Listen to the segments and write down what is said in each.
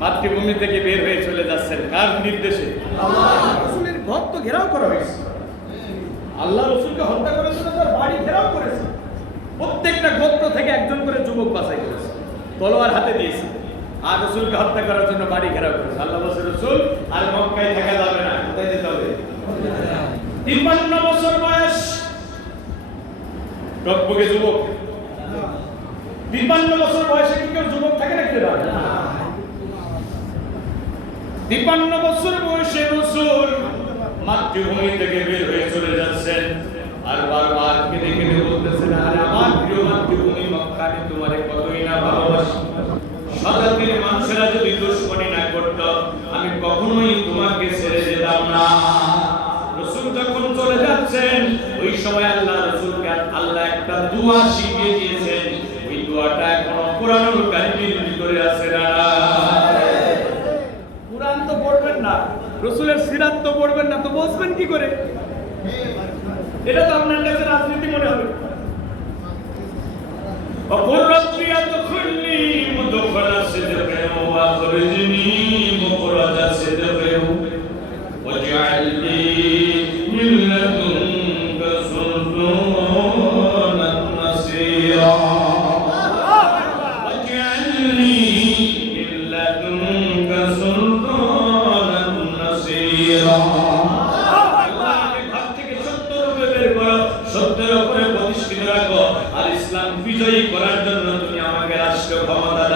মাতৃভূমি থেকে বের হয়ে চলে যাচ্ছেন। কার নির্দেশে? রসুলের ভক্ত ঘেরাও করা হয়েছে। আল্লাহ রসুলকে হত্যা করেছিল তার বাড়ি ঘেরাও করেছে। প্রত্যেকটা গোত্র থেকে একজন করে যুবক বাছাই করেছে। তলোয়ার হাতে দিয়েছে। আর রসুলকে হত্যা করার জন্য বাড়ি ঘেরাও করেছে। আল্লাহ বসে রসুল আর মক্কায় থাকা যাবে না। কোথায় যেতে হবে? তিপ্পান্ন বছর বয়স। যুবক। তিপ্পান্ন বছর বয়সে কি কেউ যুবক থাকে রে ভাই? তিপ্পান্ন বছর বয়সে রসুল মাতৃভূমি থেকে বের হয়ে চলে যাচ্ছেন। আর বারবার কেঁদে কেঁদে বলতেছেন, আরে আমার প্রিয় মাতৃভূমি আমি তোমারে কতই না ভালোবাসি। শতাব্দীর মানুষেরা যদি না করত, আমি কখনোই তোমাকে ছেড়ে যেতাম না। রসুল যখন চলে যাচ্ছেন, ওই সময় আল্লাহ রসুলকে আল্লাহ একটা দোয়া শিখিয়ে দিয়েছেন। ওই দোয়াটা এখনও পুরানোর কাহিনীর ভিতরে আছে না কোরআন তো পড়বেন না রসুলের সিরাত তো পড়বেন না, তো বসবেন কি করে? এটা তো আপনার কাছে রাজনীতি মনে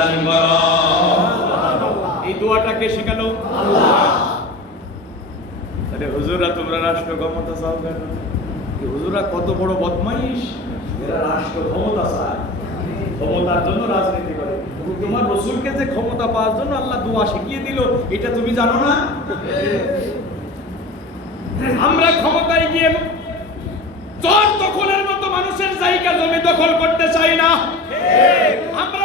দান করো। এই দোয়াটাকে শেখালো? আরে হুজুরা তোমরা রাষ্ট্র ক্ষমতা চাও কেন? হুজুরা কত বড় বদমাইশ। এরা রাষ্ট্র ক্ষমতা চায়। ক্ষমতার জন্য রাজনীতি করে। তোমার রসুলকে যে ক্ষমতা পাওয়ার জন্য আল্লাহ দোয়া শিখিয়ে দিল এটা তুমি জানো না? আমরা ক্ষমতায় গিয়ে চর দখলের মতো মানুষের জায়গা জমি দখল করতে চাই না। আমরা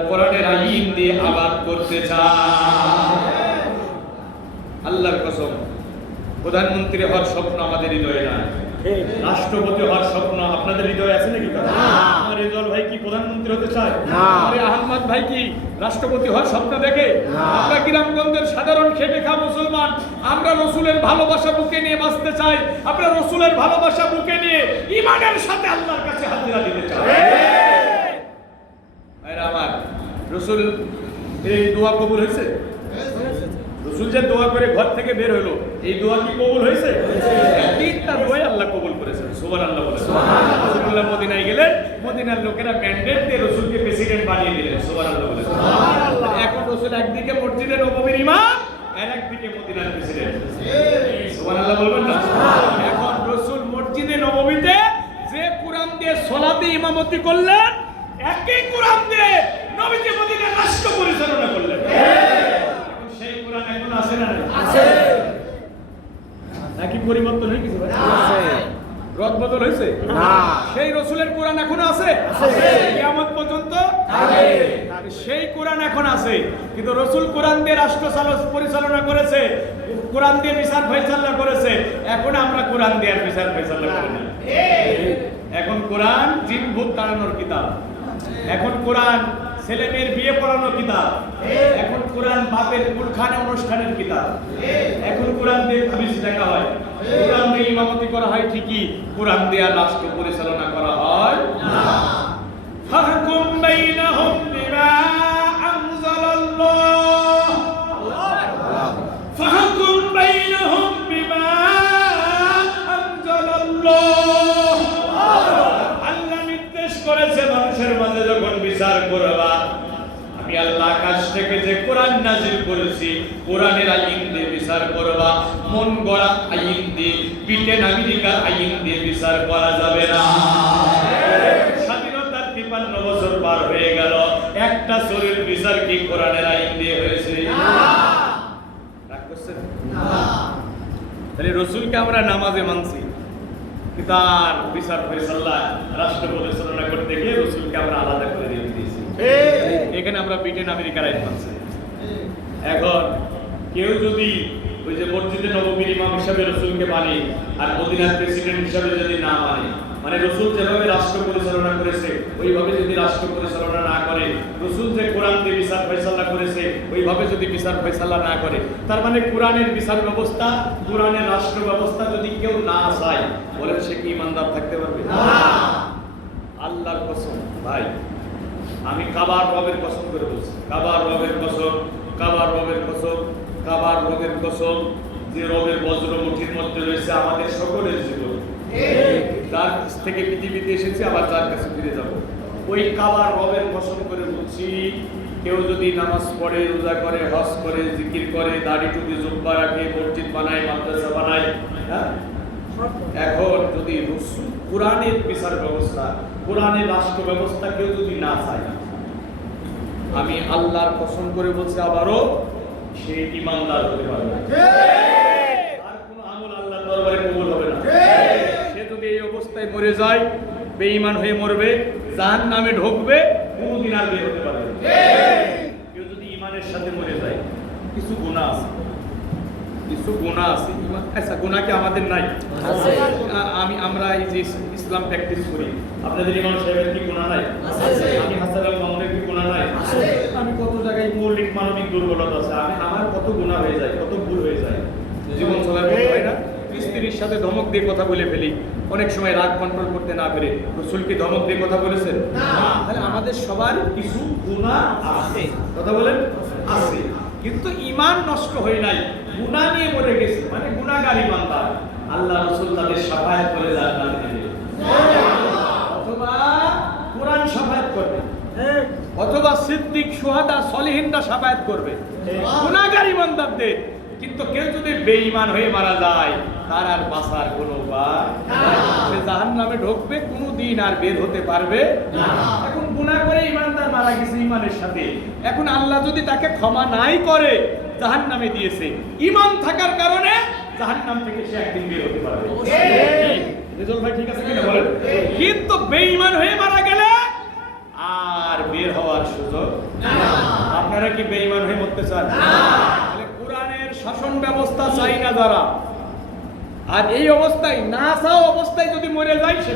আইন দিয়ে আবাদ করতে চাই আল্লাহর কসম প্রধানমন্ত্রী হওয়ার স্বপ্ন আমাদের হৃদয়ে না রাষ্ট্রপতি হওয়ার স্বপ্ন আপনাদের হৃদয়ে আছে নাকি? আমার রেজল ভাই কি প্রধানমন্ত্রী হতে চায়? আরে আহমদ ভাই কি রাষ্ট্রপতি হওয়ার স্বপ্ন দেখে? আমরা গ্রামগঞ্জের সাধারণ খেটে খা মুসলমান আমরা রসুলের ভালোবাসা বুকে নিয়ে বাঁচতে চাই। আমরা রসুলের ভালোবাসা বুকে নিয়ে ইমানের সাথে আল্লাহর কাছে হাজিরা দিতে চাই। আমার রসুল এই দোয়া কবুল হয়েছে? রসুল যে দোয়া করে ঘর থেকে বের হলো এই দোয়া কি কবুল হয়েছে? তিনটা দোয়াই আল্লাহ কবুল করেছেন সুবহান আল্লাহ বলে রসুল্লাহ মদিনায় গেলেন মদিনার লোকেরা ম্যান্ডেট দিয়ে রসুলকে প্রেসিডেন্ট বানিয়ে দিলেন সুবহান আল্লাহ বলে এখন রসুল একদিকে মসজিদে নববীর ইমাম আর একদিকে মদিনার প্রেসিডেন্ট সুবহান আল্লাহ বলবেন না? এখন রসুল মসজিদে নববীতে যে কোরআন দিয়ে সলাতে ইমামতি করলেন একই কোরআন দিয়ে নবীজি মদিনার রাষ্ট্র পরিচালনা করলেন। সেই কোরআন এখন আছে না আছে। নাকি পরিবর্তন হয়ে গেছে? রদ বদল হয়েছে? না। সেই রসুলের কোরআন এখনও আছে? কিয়ামত পর্যন্ত? সেই কোরআন এখন আছে। কিন্তু রসুল কোরআন দিয়ে রাষ্ট্র পরিচালনা করেছে কোরআন দিয়ে বিচার ফয়সালা করেছে। এখন আমরা কোরআন দিয়ে বিচার ফয়সালা করি এখন কোরআন জিন ভূত তাড়ানোর কিতাব। এখন কোরআন ছেলে মেয়ের বিয়ে পড়ানোর কিতাব। এখন কোরআন বাপের কুলখানে অনুষ্ঠানের কিতাব। এখন কোরআন দিয়ে তাবিজ দেখা হয়। কোরআন দিয়ে ইমামতি করা হয় ঠিকই। কোরআন দিয়ে রাষ্ট্র পরিচালনা করা হয় ফাহকুম বাইনাহুম বিমা আনজালাল্লাহ। ফাহকুম বাইনাহুম বিমা আনজালাল্লাহ। আল্লাহ নির্দেশ করেছে মানুষের মাঝে যখন বিচার করবা। আমি আল্লাহ আকাশ থেকে যে কোরআন নাজিল করেছি কোরআনের আইন দিয়ে বিচার করবা। মন গড়া আইন দিয়ে ব্রিটেন আমেরিকার আইন দিয়ে বিচার করা যাবে না। স্বাধীনতার তিপান্ন বছর পার হয়ে গেল। একটা শরীর বিচার কি কোরআনের আইন দিয়ে হয়েছে? তাহলে রসুলকে আমরা নামাজে মানছি। আর বিচার ফেসাল্লাহ রাষ্ট্র পরিচালনা করতে গিয়ে রসুলকে আমরা আলাদা করে দিয়ে দিয়েছি। এখানে আমরা ব্রিটেন আমেরিকার মানছি এখন কেউ যদি ওই যে মসজিদে নবমীর ইমাম হিসাবে রসুলকে মানে আর মদিনার প্রেসিডেন্ট হিসাবে যদি না মানে মানে রসুল যেভাবে রাষ্ট্র পরিচালনা করেছে ওইভাবে যদি রাষ্ট্র পরিচালনা না করে রসুল যে কোরআন দিয়ে বিচার ফয়সালা করেছে ওইভাবে যদি বিচার ফয়সালা না করে তার মানে কোরআনের বিচার ব্যবস্থা কোরআনের রাষ্ট্র ব্যবস্থা যদি কেউ না চায় বলেন সে কি ইমানদার থাকতে পারবে? আল্লাহর কসম ভাই। আমি কাবার রবের কসম করে বলছি। কাবার রবের কসম কাবার রবের কসম কাবার রবের কসম যে রবের বজ্র মুঠির মধ্যে রয়েছে আমাদের সকলের জীবন। যার কাছ থেকে পৃথিবীতে এসেছে আবার যার কাছে ফিরে যাব। ওই কাবার রবের কসম করে বলছি কেউ যদি নামাজ পড়ে রোজা করে হজ করে জিকির করে দাড়ি টুপি জুব্বা রাখে মসজিদ বানায় মাদ্রাসা বানায় হ্যাঁ? এখন যদি রসুল কোরআনের বিচার ব্যবস্থা কোরআনের রাষ্ট্র ব্যবস্থা কেউ যদি না চায়। আমি আল্লাহর কসম করে বলছি আবারও সে ইমানদার হতে পারবে না। কোনো আমল আল্লাহর দরবারে কবুল হবে না। সে যদি এই অবস্থায় মরে যায় বেঈমান হয়ে মরবে জাহান নামে ঢুকবে কোনোদিন আর বের হতে পারবে কেউ যদি ইমানের সাথে মরে যায় কিছু গুণা আছে। কিছু গুণা আছে আচ্ছা গুণা কি আমাদের নাই? আমি আমরা এই যে ইসলাম প্র্যাকটিস করি। আপনাদের ইমাম সাহেবের কি গুণা নাই আছে। আমি হাসান আল মামুনের কি গুণা নাই আছে। আমি কত জায়গায় মৌলিক মানবিক দুর্বলতা আছে আমি আমার কত গুণা হয়ে যায় কত ভুল হয়ে যায় জীবন চলার পথে হয় না স্ত্রীর সাথে ধমক দিয়ে কথা বলে ফেলি। অনেক সময় রাগ কন্ট্রোল করতে না পেরে রসুল কি ধমক দিয়ে কথা বলেছেন? তাহলে আমাদের সবার কিছু গুণা আছে। কথা বলেন? আছে। কিন্তু ইমান নষ্ট হয়ে নাই গুণা নিয়ে মরে গেছে। মানে গুণাগার ইমানদার আল্লাহ রসুল তাদের সাফায়াত করে জান্নাতে দেবে অথবা কোরআন সাফায়াত করবে। অথবা সিদ্দিক সুহাদা সলিহিনরা সাফায়াত করবে। গুণাগার ইমানদারদের কিন্তু কেউ যদি বেঈমান হয়ে মারা যায় তার আর বাঁচার কোনো সে জাহান নামে ঢুকবে কোনো দিন আর বের হতে পারবে এখন গুণা করে ইমানদার মারা গেছে ইমানের সাথে। এখন আল্লাহ যদি তাকে ক্ষমা নাই করে জাহান নামে দিয়েছে। ইমান থাকার কারণে জাহান নাম থেকে সে একদিন বের হতে পারবে। রেজল ভাই ঠিক আছে কিনা বলেন? কিন্তু বেঈমান হয়ে মারা গেলে আর বের হওয়ার সুযোগ আপনারা কি বেঈমান হয়ে মরতে চান? কোরআনের শাসন ব্যবস্থা চাই না যারা। আর এই অবস্থায় না চাও অবস্থায় যদি মরে যায় সে।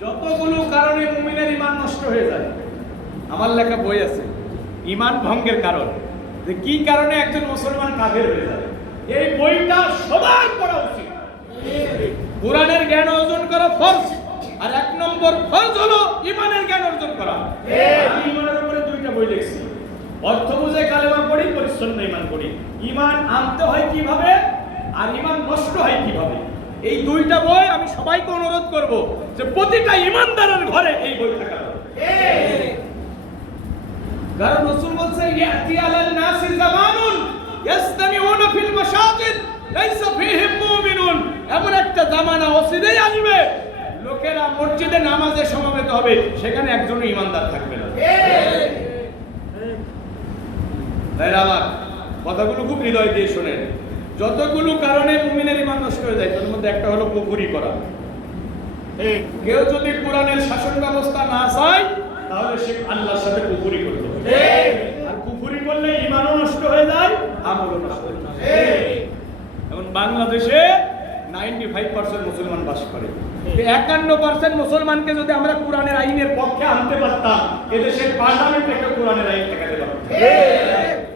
যতগুলো কারণে মুমিনের ইমান নষ্ট হয়ে যায় আমার লেখা বই আছে ইমান ভঙ্গের কারণ। যে কি কারণে একজন মুসলমান কাফের হয়ে যায় এই বইটা সবার পড়া উচিত। কোরআনের জ্ঞান অর্জন করা ফরজ আর এক নম্বর ফরজ হলো ইমানের জ্ঞান অর্জন করা। আমি ইমানের উপরে দুইটা বই লিখছি। অর্থ বুঝে কালেমা পড়ি, পরিচ্ছন্ন ইমান পড়ি। ইমান আনতে হয় কীভাবে আর ইমান নষ্ট হয় কীভাবে? এই দুইটা বই আমি সবাইকে অনুরোধ করব যে প্রতিটা ইমানদারের ঘরে এই বই থাকা। কারণ রাসূল বলছে, ইয়াতি আলাল নাসি জামানুন ইয়াসতামিউনা ফিল মাসাজিদ, লাইসা ফীহিম মুমিনুন। এমন একটা জামানা অচিরেই আসবে। লোকেরা মসজিদে নামাজে সমবেত হবে, সেখানে একজনও ইমানদার থাকবে না। ভাইরা আমার কথাগুলো খুব হৃদয় দিয়ে শোনেন। যতগুলো কারণে মুমিনের ইমান নষ্ট হয়ে যায় তার মধ্যে একটা হলো পুকুরি করা। কেউ যদি কোরআনের শাসন ব্যবস্থা না চায় তাহলে সে আল্লাহর সাথে কুফুরি করতে আর কুফুরি করলে ইমানও নষ্ট হয়ে যায় আমলও নষ্ট হয়ে যায়। এখন বাংলাদেশে নাইনটি ফাইভ পার্সেন্ট মুসলমান বাস করে। একান্ন পার্সেন্ট মুসলমানকে যদি আমরা কোরআনের আইনের পক্ষে আনতে পারতাম এদেশের পার্লামেন্ট একটা কোরআনের আইন ঠেকাতে পারতাম।